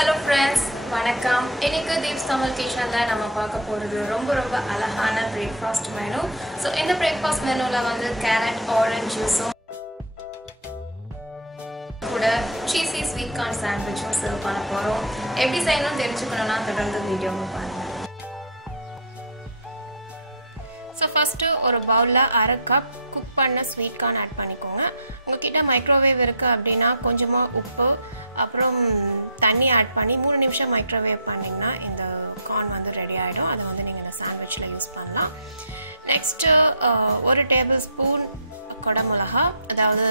Hello friends, வணக்கம். இன்னைக்கு தீப்ஸ் தமிழ் கிச்சன்ல நம்ம பார்க்க போறது ரொம்ப அழகான பிரேக்ஃபாஸ்ட் மெனு. சோ இந்த பிரேக்ஃபாஸ்ட் மெனுல வந்து கேரட் ஆரஞ்சு ஜூஸும் கூட சீசி ஸ்வீட் கார்ன் சாண்ட்விச்சும் சர்வ் பண்ண போறோம். எப்படி செய்யணும்னு தெரிஞ்சுக்கணும்னா தொடர்ந்து வீடியோவை பாருங்க. So first ஒரு பவுல்ல 1/2 கப் குக் பண்ண ஸ்வீட் கார்ன் ஆட் பண்ணிக்கோங்க. உங்ககிட்ட மைக்ரோவேவ் இருக்கு அப்படினா கொஞ்சமா உப்பு அப்புறம் தண்ணி ஆட் பண்ணி 3 நிமிஷம் மைக்ரோவேவ் பண்ணீங்கன்னா இந்த கார்ன் வந்து ரெடி ஆயிடும். அதை வந்து நீங்க இந்த சாண்ட்விச்ல யூஸ் பண்ணலாம். நெக்ஸ்ட் 1 டேபிள் ஸ்பூன் கொடமிளகா, அதாவது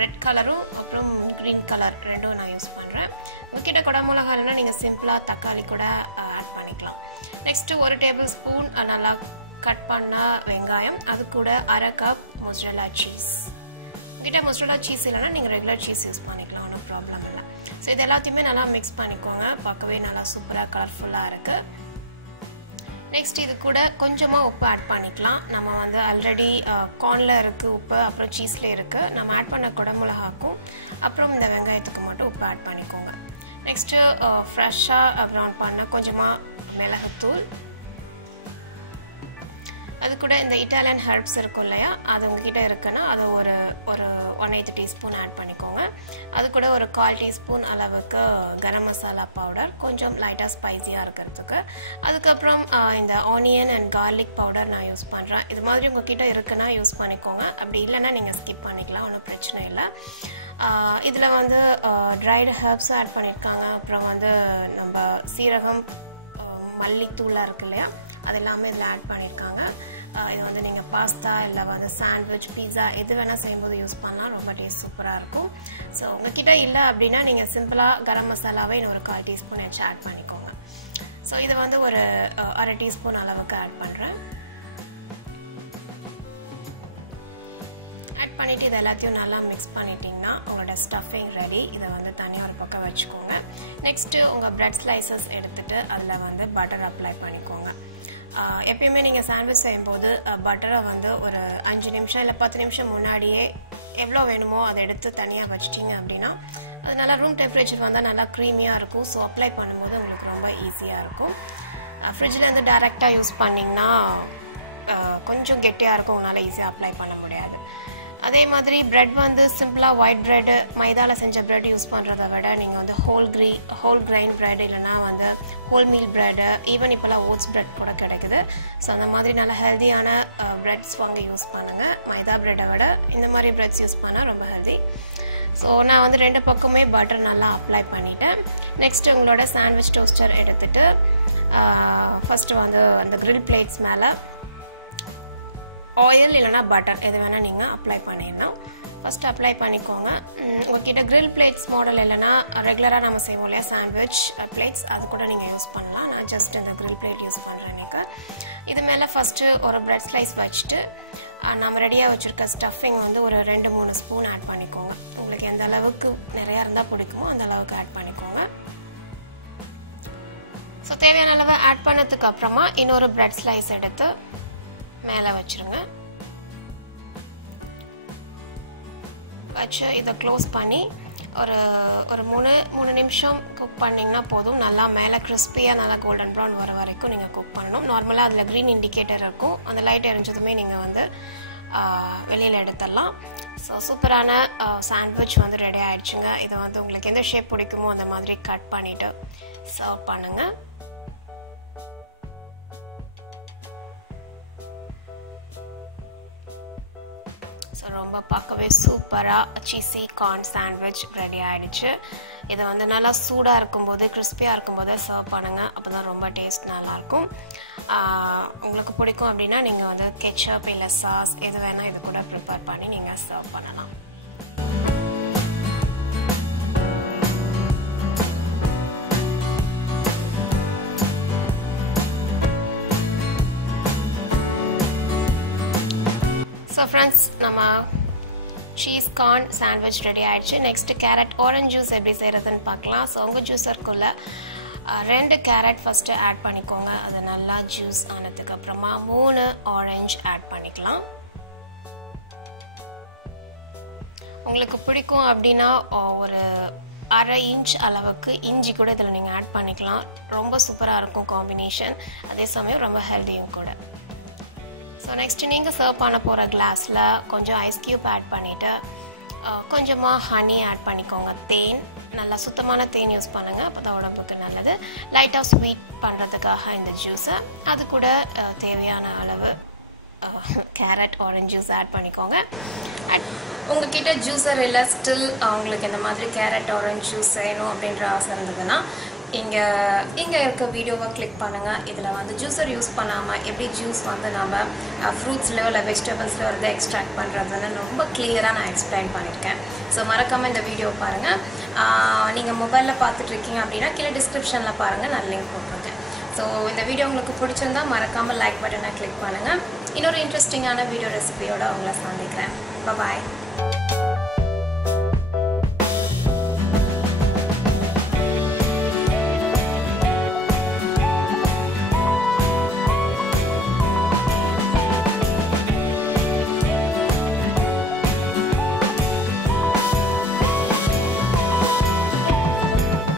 ரெட் கலரும் அப்புறம் கிரீன் கலர் ரெண்டும் நான் யூஸ் பண்றேன். உங்ககிட்ட கொடமிளகா இல்லைன்னா நீங்க சிம்பிளா தக்காளி கூட ஆட் பண்ணிக்கலாம். நெக்ஸ்ட் 1 டேபிள் ஸ்பூன் நல்லா கட் பண்ண வெங்காயம், அது கூட 1/2 கப் மொசரல்லா சீஸ். உங்ககிட்ட மொசரல்லா சீஸ் இல்லைன்னா நீங்கள் ரெகுலர் சீஸ் யூஸ் பண்ணிக்கலாம், ஒன்றும் ப்ராப்ளம் இல்லை. ஸோ இது எல்லாத்தையுமே நல்லா மிக்ஸ் பண்ணிக்கோங்க. பார்க்கவே நல்லா சூப்பராக கலர்ஃபுல்லாக இருக்குது. நெக்ஸ்ட் இது கூட கொஞ்சமாக உப்பு ஆட் பண்ணிக்கலாம். நம்ம வந்து ஆல்ரெடி கார்னில் இருக்குது உப்பு, அப்புறம் சீஸில் இருக்குது. நம்ம ஆட் பண்ண குடமிளகாக்கும் அப்புறம் இந்த வெங்காயத்துக்கு மட்டும் உப்பு ஆட் பண்ணிக்கோங்க. நெக்ஸ்ட்டு ஃப்ரெஷ்ஷாக ப்ரௌன் பண்ண கொஞ்சமாக மிளகுத்தூள், அது கூட இந்த இட்டாலியன் ஹெர்ப்ஸ் இருக்கும் இல்லையா, அது உங்ககிட்ட இருக்குன்னா அது ஒரு 1/8 டீஸ்பூன் ஆட் பண்ணிக்கோங்க. அது கூட ஒரு 1/4 டீஸ்பூன் அளவுக்கு கரம் மசாலா பவுடர், கொஞ்சம் லைட்டாக ஸ்பைஸியாக இருக்கிறதுக்கு. அதுக்கப்புறம் இந்த ஆனியன் அண்ட் கார்லிக் பவுடர் நான் யூஸ் பண்ணுறேன். இது மாதிரி உங்ககிட்ட இருக்குன்னா யூஸ் பண்ணிக்கோங்க, அப்படி இல்லைன்னா நீங்கள் ஸ்கிப் பண்ணிக்கலாம், ஒன்றும் பிரச்சனை இல்லை. இதில் வந்து ட்ரைடு ஹெர்ப்ஸும் ஆட் பண்ணியிருக்காங்க. அப்புறம் வந்து நம்ம சீரகம் மல்லித்தூளாக இருக்கு இல்லையா, அது எல்லாமே இதில் ஆட் பண்ணியிருக்காங்க. இது வந்து நீங்கள் பாஸ்தா இல்லை வந்து சாண்ட்விச், பீஸா எது வேணால் செய்யும்போது யூஸ் பண்ணலாம். ரொம்ப டேஸ்ட் சூப்பராக இருக்கும். ஸோ உங்ககிட்ட இல்லை அப்படின்னா நீங்கள் சிம்பிளாக கரம் மசாலாவே இன்னொரு 1/4 டீஸ்பூன் வச்சு ஆட் பண்ணிக்கோங்க. ஸோ இதை வந்து ஒரு 1/2 டீஸ்பூன் அளவுக்கு ஆட் பண்ணுறேன். ஆட் பண்ணிவிட்டு இது எல்லாத்தையும் நல்லா மிக்ஸ் பண்ணிட்டீங்கன்னா உங்களோட ஸ்டஃபிங் ரெடி. இதை வந்து தனியாக ஒரு பக்கம் வச்சுக்கோங்க. நெக்ஸ்ட்டு உங்கள் பிரெட் ஸ்லைசஸ் எடுத்துகிட்டு அதில் வந்து பட்டர் அப்ளை பண்ணிக்கோங்க. எப்பயுமே நீங்கள் சாண்ட்விச் செய்யும்போது பட்டரை வந்து ஒரு 5 நிமிஷம் இல்லை 10 நிமிஷம் முன்னாடியே எவ்வளோ வேணுமோ அதை எடுத்து தனியாக வச்சிட்டிங்க அப்படின்னா அது நல்லா ரூம் டெம்பரேச்சர் வந்தால் நல்லா க்ரீமியாக இருக்கும். ஸோ அப்ளை பண்ணும்போது உங்களுக்கு ரொம்ப ஈஸியாக இருக்கும். ஃப்ரிட்ஜிலேருந்து டைரெக்டாக யூஸ் பண்ணிங்கன்னா கொஞ்சம் கெட்டியாக இருக்கும், உங்களால் ஈஸியாக அப்ளை பண்ண முடியாது. அதே மாதிரி பிரெட் வந்து சிம்பிளாக ஒயிட் பிரெட்டு, மைதாவில் செஞ்ச பிரெட் யூஸ் பண்ணுறதை விட நீங்கள் வந்து ஹோல் கிரைன் பிரெட் இல்லைனா வந்து ஹோல் மீல் பிரெட்டு, ஈவன் இப்போலாம் ஓட்ஸ் பிரெட் கூட கிடைக்குது. ஸோ அந்த மாதிரி நல்ல ஹெல்த்தியான பிரெட்ஸ் வாங்கி யூஸ் பண்ணுங்கள். மைதா பிரெட்டை விட இந்த மாதிரி பிரெட்ஸ் யூஸ் பண்ணால் ரொம்ப ஹெல்தி. ஸோ நான் வந்து 2 பக்கமே பட்டர் நல்லா அப்ளை பண்ணிவிட்டேன். நெக்ஸ்ட் உங்களோட சாண்ட்விச் டோஸ்டர் எடுத்துகிட்டு ஃபஸ்ட்டு வந்து அந்த கிரில் பிளேட்ஸ் மேலே ஆயில் இல்லைனா பட்டர் எது வேணால் நீங்கள் அப்ளை பண்ணிடணும். ஃபஸ்ட்டு அப்ளை பண்ணிக்கோங்க. உங்கள்கிட்ட கிரில் பிளேட்ஸ் மாடல் இல்லைனா ரெகுலராக நம்ம செய்வோம் இல்லையா சாண்ட்விச் பிளேட்ஸ், அது கூட நீங்கள் யூஸ் பண்ணலாம். நான் ஜஸ்ட் இந்த கிரில் பிளேட் யூஸ் பண்ணுறேன். எனக்கு இது மேலே ஃபஸ்ட்டு ஒரு பிரெட் ஸ்லைஸ் வச்சுட்டு நம்ம ரெடியாக வச்சுருக்க ஸ்டஃபிங் வந்து ஒரு 2-3 ஸ்பூன் ஆட் பண்ணிக்கோங்க. உங்களுக்கு எந்த அளவுக்கு நிறையா இருந்தால் பிடிக்குமோ அந்த அளவுக்கு ஆட் பண்ணிக்கோங்க. ஸோ தேவையான அளவு ஆட் பண்ணதுக்கு அப்புறமா இன்னொரு பிரெட் ஸ்லைஸ் எடுத்து மேலே வச்சுருங்க. வச்சு இதை க்ளோஸ் பண்ணி ஒரு 3 நிமிஷம் குக் பண்ணிங்கன்னா போதும். நல்லா மேலே கிறிஸ்பியாக நல்லா கோல்டன் ப்ரௌன் வர வரைக்கும் நீங்கள் குக் பண்ணணும். நார்மலாக அதில் க்ரீன் இண்டிகேட்டர் இருக்கும், அந்த லைட் எரிஞ்சதுமே நீங்கள் வந்து வெளியில் எடுத்துடலாம். ஸோ சூப்பரான சாண்ட்விச் வந்து ரெடி ஆகிடுச்சுங்க. இதை வந்து உங்களுக்கு எந்த ஷேப் பிடிக்குமோ அந்த மாதிரி கட் பண்ணிவிட்டு சர்வ் பண்ணுங்கள். ஸோ ரொம்ப பார்க்கவே சூப்பராக சீஸி கார்ன் சாண்ட்விச் ரெடி ஆகிடுச்சு. இதை வந்து நல்லா சூடாக இருக்கும்போது கிறிஸ்பியாக இருக்கும்போது சர்வ் பண்ணுங்கள், அப்போ தான் ரொம்ப டேஸ்ட் நல்லாயிருக்கும். உங்களுக்கு பிடிக்கும் அப்படின்னா நீங்கள் வந்து கெச்சப் இல்லை சாஸ் எது வேணால் இது கூட ப்ரிப்பேர் பண்ணி நீங்கள் சர்வ் பண்ணலாம். ஸோ ஃப்ரெண்ட்ஸ், நம்ம சீஸ் கார்ன் சாண்ட்விச் ரெடி ஆகிடுச்சு. நெக்ஸ்ட்டு கேரட் ஆரஞ்ச் ஜூஸ் எப்படி செய்கிறதுன்னு பார்க்கலாம். ஸோ உங்கள் ஜூஸருக்குள்ளே 2 கேரட் ஃபஸ்ட்டு ஆட் பண்ணிக்கோங்க. அது நல்லா ஜூஸ் ஆனதுக்கு அப்புறமா 3 ஆரஞ்சு ஆட் பண்ணிக்கலாம். உங்களுக்கு பிடிக்கும் அப்படின்னா ஒரு 1/2 இன்ச் அளவுக்கு இஞ்சி கூட இதில் நீங்கள் ஆட் பண்ணிக்கலாம். ரொம்ப சூப்பராக இருக்கும் காம்பினேஷன், அதே சமயம் ரொம்ப ஹெல்த்தியும் கூட. ஸோ நெக்ஸ்ட்டு நீங்கள் சர்வ் பண்ண போகிற கிளாஸில் கொஞ்சம் ஐஸ் க்யூப் ஆட் பண்ணிவிட்டு கொஞ்சமாக ஹனி ஆட் பண்ணிக்கோங்க. தேன், நல்லா சுத்தமான தேன் யூஸ் பண்ணுங்கள், அப்போ தான் உடம்புக்கு நல்லது. லைட்டாக ஸ்வீட் பண்ணுறதுக்காக இந்த ஜூஸை, அது கூட தேவையான அளவு கேரட் ஆரஞ்ச் ஜூஸ் ஆட் பண்ணிக்கோங்க. உங்ககிட்ட ஜூஸர் இல்லை, ஸ்டில் அவங்களுக்கு இந்த மாதிரி கேரட் ஆரஞ்ச் ஜூஸ் வேணும் அப்படின்ற ஆசை இருந்ததுன்னா இங்கே இருக்க வீடியோவை கிளிக் பண்ணுங்கள். இதில் வந்து ஜூஸர் யூஸ் பண்ணாமல் எப்படி ஜூஸ் வந்து நம்ம ஃப்ரூட்ஸில் இல்லை வெஜிடபிள்ஸில் வந்து எக்ஸ்ட்ராக்ட் பண்ணுறதுன்னு ரொம்ப கிளியராக நான் எக்ஸ்பிளைன் பண்ணியிருக்கேன். ஸோ மறக்காமல் இந்த வீடியோ பாருங்கள். நீங்கள் மொபைலில் பார்த்துட்ருக்கீங்க அப்படின்னா கீழே டிஸ்கிரிப்ஷனில் பாருங்கள், நான் லிங்க் போட்டிருக்கேன். ஸோ இந்த வீடியோ உங்களுக்கு பிடிச்சிருந்தா மறக்காமல் லைக் பட்டனை கிளிக் பண்ணுங்கள். இன்னொரு இன்ட்ரெஸ்டிங்கான வீடியோ ரெசிபியோடு உங்களை சந்திக்கிறேன். பாய்.